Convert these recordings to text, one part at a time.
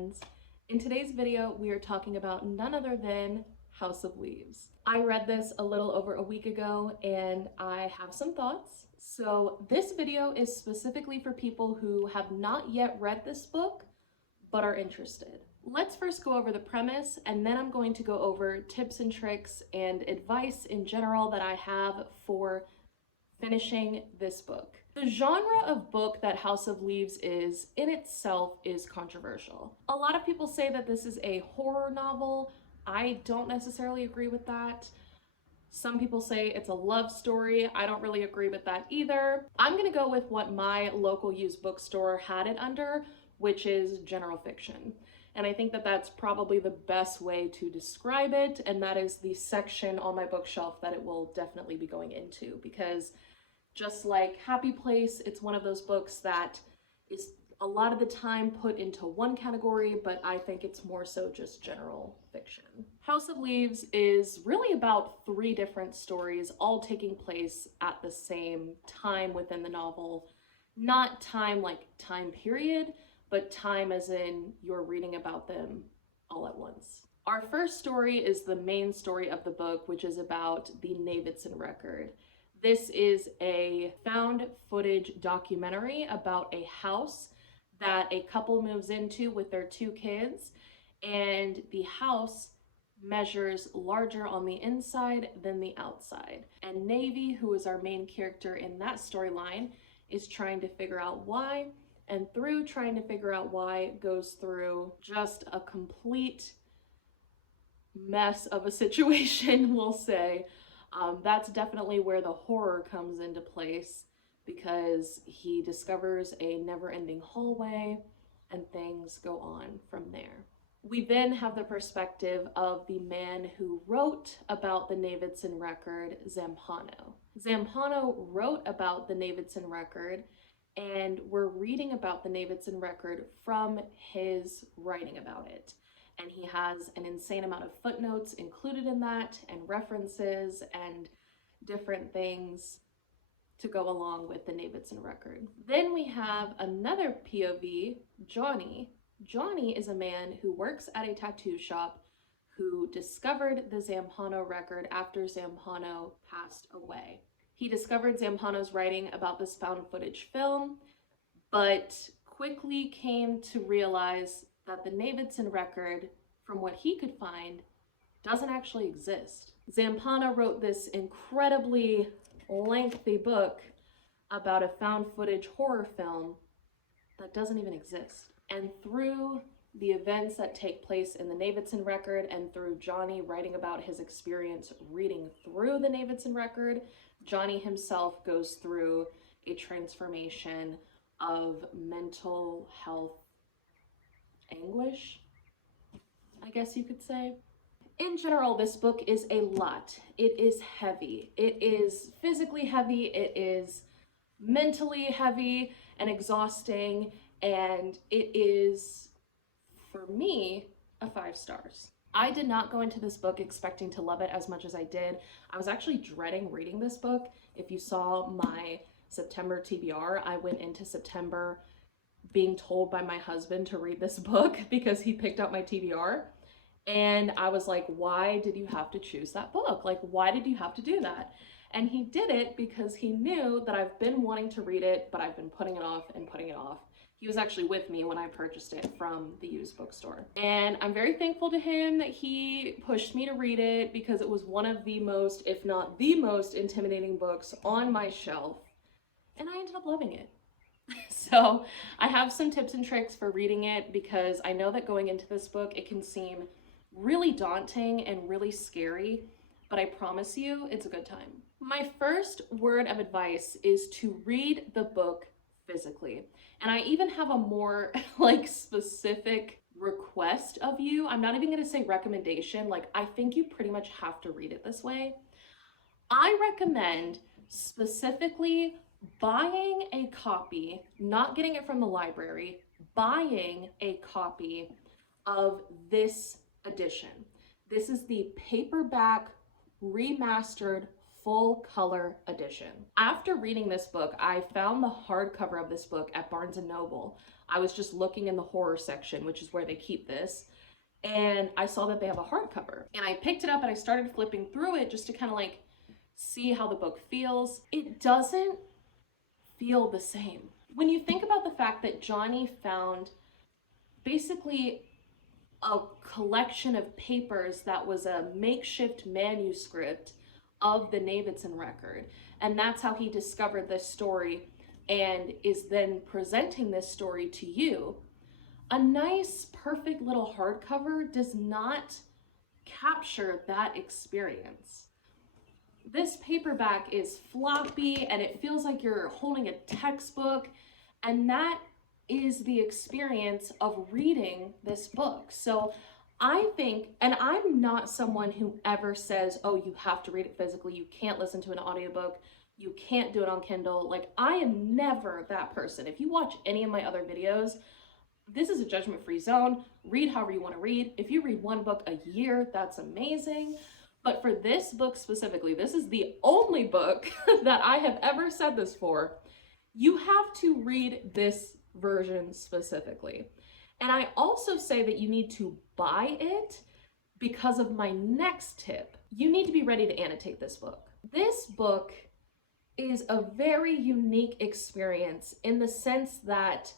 friends. In today's video, we are talking about none other than House of Leaves. I read this a little over a week ago and I have some thoughts. So this video is specifically for people who have not yet read this book, but are interested. Let's first go over the premise, and then I'm going to go over tips and tricks and advice in general that I have for finishing this book. The genre of book that House of Leaves is in itself is controversial. A lot of people say that this is a horror novel. I don't necessarily agree with that. Some people say it's a love story. I don't really agree with that either. I'm gonna go with what my local used bookstore had it under, which is general fiction. And I think that that's probably the best way to describe it, and that is the section on my bookshelf that it will definitely be going into, because just like Happy Place, it's one of those books that is a lot of the time put into one category, but I think it's more so just general fiction. House of Leaves is really about 3 different stories, all taking place at the same time within the novel. Not time like time period, but time as in you're reading about them all at once. Our first story is the main story of the book, which is about the Navidson Record. This is a found footage documentary about a house that a couple moves into with their 2 kids, and the house measures larger on the inside than the outside. And Navy, who is our main character in that storyline, is trying to figure out why, and through trying to figure out why, goes through just a complete mess of a situation, we'll say. That's definitely where the horror comes into place, because he discovers a never-ending hallway and things go on from there. We then have the perspective of the man who wrote about the Navidson Record, Zampano. Zampano wrote about the Navidson Record, and we're reading about the Navidson Record from his writing about it. And he has an insane amount of footnotes included in that, and references and different things to go along with the Navidson Record. Then we have another POV, Johnny. Johnny is a man who works at a tattoo shop who discovered the Zampano record after Zampano passed away. He discovered Zampano's writing about this found footage film, but quickly came to realize that the Navidson Record, from what he could find, doesn't actually exist. Zampano wrote this incredibly lengthy book about a found footage horror film that doesn't even exist. And through the events that take place in the Navidson Record, and through Johnny writing about his experience reading through the Navidson Record, Johnny himself goes through a transformation of mental health anguish, I guess you could say. In general, this book is a lot. It is heavy. It is physically heavy. It is mentally heavy and exhausting. And it is, for me, a 5 stars. I did not go into this book expecting to love it as much as I did. I was actually dreading reading this book. If you saw my September TBR, I went into September being told by my husband to read this book because he picked up my TBR. And I was like, why did you have to choose that book? Like, why did you have to do that? And he did it because he knew that I've been wanting to read it, but I've been putting it off and putting it off. He was actually with me when I purchased it from the used bookstore. And I'm very thankful to him that he pushed me to read it, because it was one of the most, if not the most, intimidating books on my shelf. And I ended up loving it. So I have some tips and tricks for reading it, because I know that going into this book, it can seem really daunting and really scary, but I promise you it's a good time. My first word of advice is to read the book physically. And I even have a more specific request of you. I'm not even gonna say recommendation. I think you pretty much have to read it this way. I recommend specifically buying a copy, not getting it from the library, buying a copy of this edition. This is the paperback remastered full color edition. After reading this book, I found the hardcover of this book at Barnes & Noble. I was just looking in the horror section, which is where they keep this, and I saw that they have a hardcover. And I picked it up and I started flipping through it just to kind of like see how the book feels. It doesn't feel the same. When you think about the fact that Johnny found basically a collection of papers that was a makeshift manuscript of the Navidson record, and that's how he discovered this story and is then presenting this story to you, a nice, perfect little hardcover does not capture that experience. This paperback is floppy and it feels like you're holding a textbook, and that is the experience of reading this book. So I think, and I'm not someone who ever says, oh, you have to read it physically, you can't listen to an audiobook, you can't do it on Kindle. Like, I am never that person. If you watch any of my other videos, this is a judgment-free zone. Read however you want to read. If you read one book a year, that's amazing. But for this book specifically, this is the only book that I have ever said this for. You have to read this version specifically. And I also say that you need to buy it because of my next tip. You need to be ready to annotate this book. This book is a very unique experience in the sense that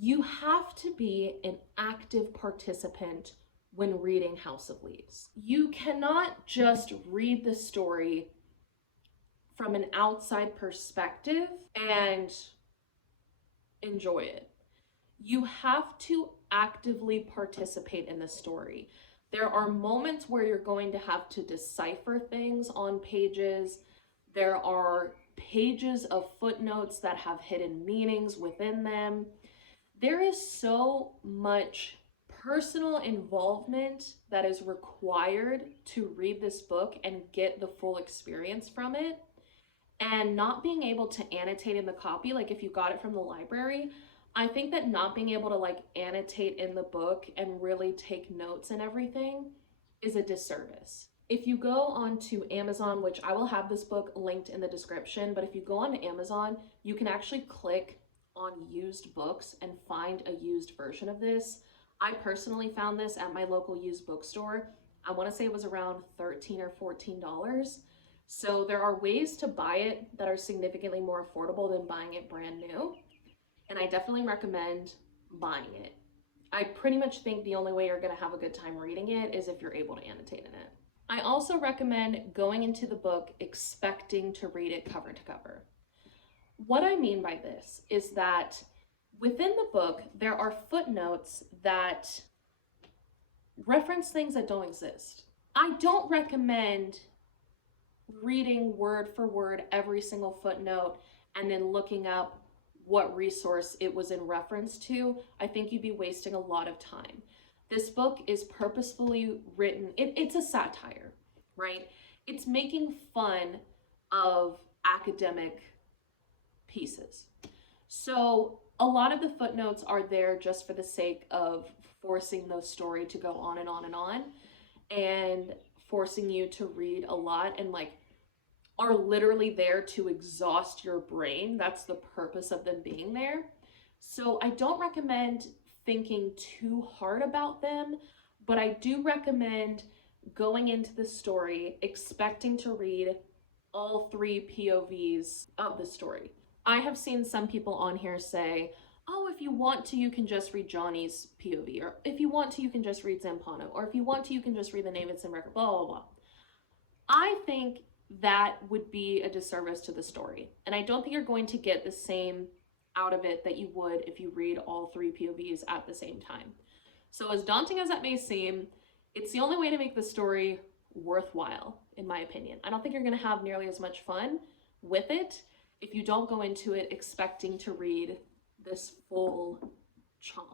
you have to be an active participant when reading House of Leaves. You cannot just read the story from an outside perspective and enjoy it. You have to actively participate in the story. There are moments where you're going to have to decipher things on pages. There are pages of footnotes that have hidden meanings within them. There is so much personal involvement that is required to read this book and get the full experience from it. And not being able to annotate in the copy, like if you got it from the library, I think that not being able to like annotate in the book and really take notes and everything is a disservice. If you go onto Amazon, which I will have this book linked in the description, but if you go onto Amazon, you can actually click on used books and find a used version of this. I personally found this at my local used bookstore. I want to say it was around $13 or $14. So there are ways to buy it that are significantly more affordable than buying it brand new. And I definitely recommend buying it. I pretty much think the only way you're going to have a good time reading it is if you're able to annotate in it. I also recommend going into the book expecting to read it cover to cover. What I mean by this is that within the book, there are footnotes that reference things that don't exist. I don't recommend reading word for word every single footnote and then looking up what resource it was in reference to. I think you'd be wasting a lot of time. This book is purposefully written, it's a satire, right? It's making fun of academic pieces. So a lot of the footnotes are there just for the sake of forcing the story to go on and on and on, and forcing you to read a lot, and like are literally there to exhaust your brain. That's the purpose of them being there. So I don't recommend thinking too hard about them, but I do recommend going into the story expecting to read all three POVs of the story. I have seen some people on here say, oh, if you want to, you can just read Johnny's POV, or if you want to, you can just read Zampano, or if you want to, you can just read the Navidson record, blah, blah, blah. I think that would be a disservice to the story. And I don't think you're going to get the same out of it that you would if you read all three POVs at the same time. So as daunting as that may seem, it's the only way to make the story worthwhile, in my opinion. I don't think you're going to have nearly as much fun with it if you don't go into it expecting to read this full chunk.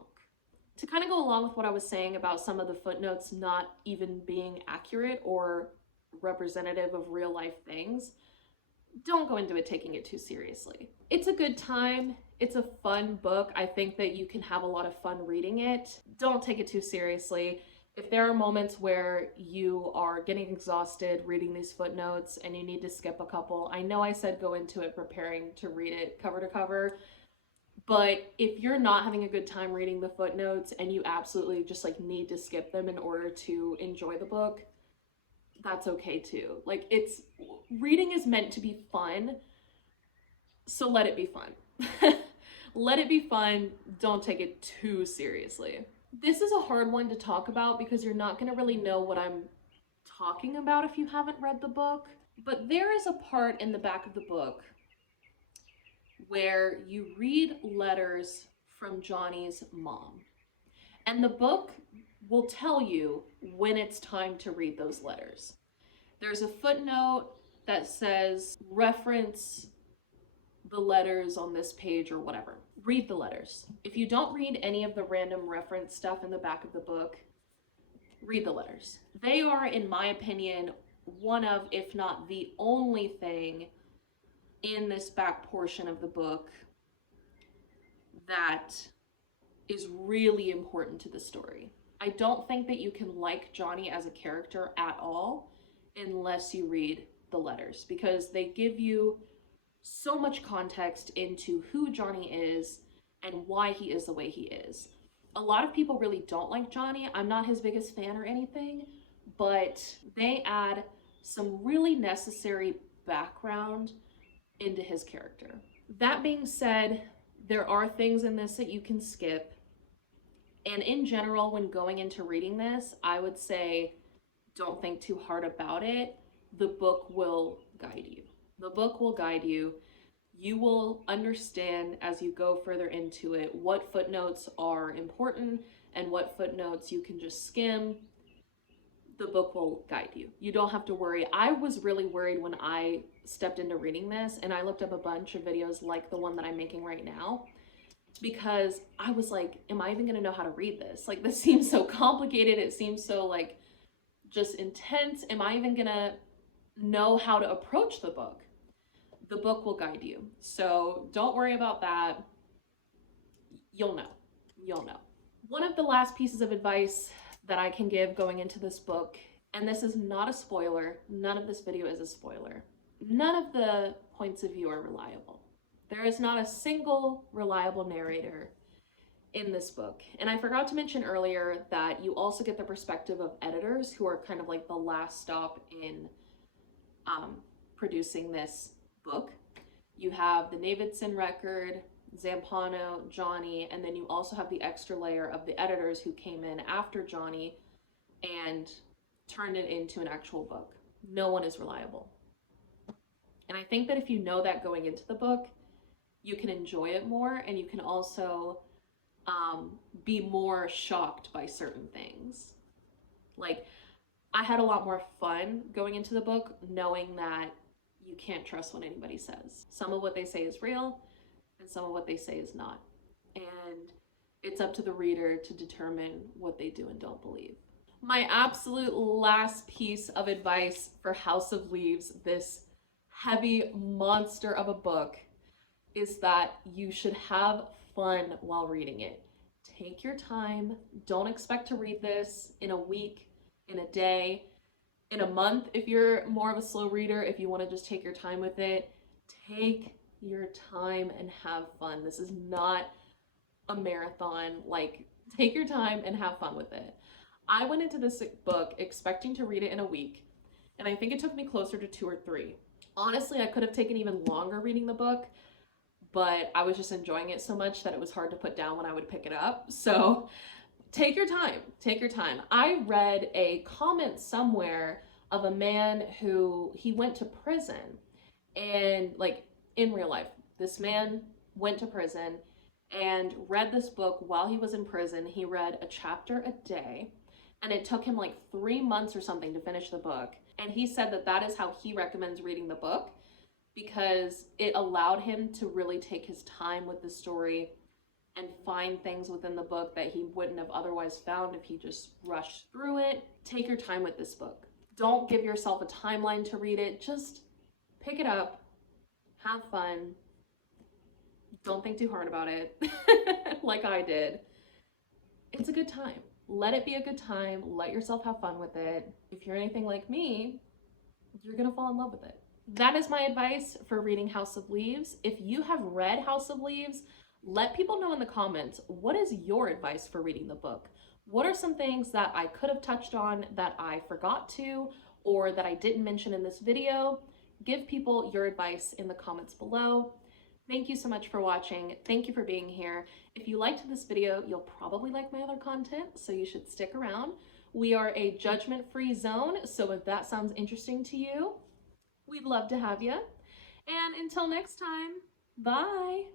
To kind of go along with what I was saying about some of the footnotes not even being accurate or representative of real life things, don't go into it taking it too seriously. It's a good time. It's a fun book. I think that you can have a lot of fun reading it. Don't take it too seriously. If there are moments where you are getting exhausted reading these footnotes and you need to skip a couple, I know I said go into it preparing to read it cover to cover, but if you're not having a good time reading the footnotes and you absolutely just like need to skip them in order to enjoy the book, that's okay too. Like, reading is meant to be fun, so let it be fun. Let it be fun, don't take it too seriously. This is a hard one to talk about because you're not going to really know what I'm talking about if you haven't read the book. But there is a part in the back of the book where you read letters from Johnny's mom. And the book will tell you when it's time to read those letters. There's a footnote that says reference the letters on this page or whatever. Read the letters. If you don't read any of the random reference stuff in the back of the book, read the letters. They are, in my opinion, one of, if not the only thing in this back portion of the book that is really important to the story. I don't think that you can like Johnny as a character at all unless you read the letters, because they give you so much context into who Johnny is and why he is the way he is. A lot of people really don't like Johnny. I'm not his biggest fan or anything, but they add some really necessary background into his character. That being said, there are things in this that you can skip. And in general, when going into reading this, I would say don't think too hard about it. The book will guide you. The book will guide you. You will understand as you go further into it what footnotes are important and what footnotes you can just skim. The book will guide you. You don't have to worry. I was really worried when I stepped into reading this, and I looked up a bunch of videos like the one that I'm making right now, because I was like, am I even gonna know how to read this? Like, this seems so complicated. It seems so like just intense. Am I even gonna know how to approach the book? The book will guide you. So don't worry about that. You'll know. You'll know. One of the last pieces of advice that I can give going into this book, and this is not a spoiler, none of this video is a spoiler. None of the points of view are reliable. There is not a single reliable narrator in this book. And I forgot to mention earlier that you also get the perspective of editors who are kind of like the last stop in producing this book. You have the Davidson record, Zampano, Johnny, and then you also have the extra layer of the editors who came in after Johnny and turned it into an actual book. No one is reliable. And I think that if you know that going into the book, you can enjoy it more, and you can also be more shocked by certain things. Like, I had a lot more fun going into the book knowing that you can't trust what anybody says. Some of what they say is real, and some of what they say is not. And it's up to the reader to determine what they do and don't believe. My absolute last piece of advice for House of Leaves, this heavy monster of a book, is that you should have fun while reading it. Take your time. Don't expect to read this in a week, in a day, in a month if you're more of a slow reader. If you want to just take your time with it, take your time and have fun. This is not a marathon. Like, take your time and have fun with it. I went into this book expecting to read it in a week, and I think it took me closer to 2 or 3. Honestly, I could have taken even longer reading the book, but I was just enjoying it so much that it was hard to put down when I would pick it up. So take your time, take your time. I read a comment somewhere of a man who, he went to prison, and like in real life, this man went to prison and read this book while he was in prison. He read a chapter a day, and it took him like 3 months or something to finish the book. And he said that that is how he recommends reading the book, because it allowed him to really take his time with the story and find things within the book that he wouldn't have otherwise found if he just rushed through it. Take your time with this book. Don't give yourself a timeline to read it. Just pick it up, have fun. Don't think too hard about it like I did. It's a good time. Let it be a good time. Let yourself have fun with it. If you're anything like me, you're gonna fall in love with it. That is my advice for reading House of Leaves. If you have read House of Leaves, let people know in the comments, what is your advice for reading the book? What are some things that I could have touched on that I forgot to, or that I didn't mention in this video? Give people your advice in the comments below. Thank you so much for watching. Thank you for being here. If you liked this video, you'll probably like my other content, so you should stick around. We are a judgment-free zone, so if that sounds interesting to you, we'd love to have you. And until next time, bye.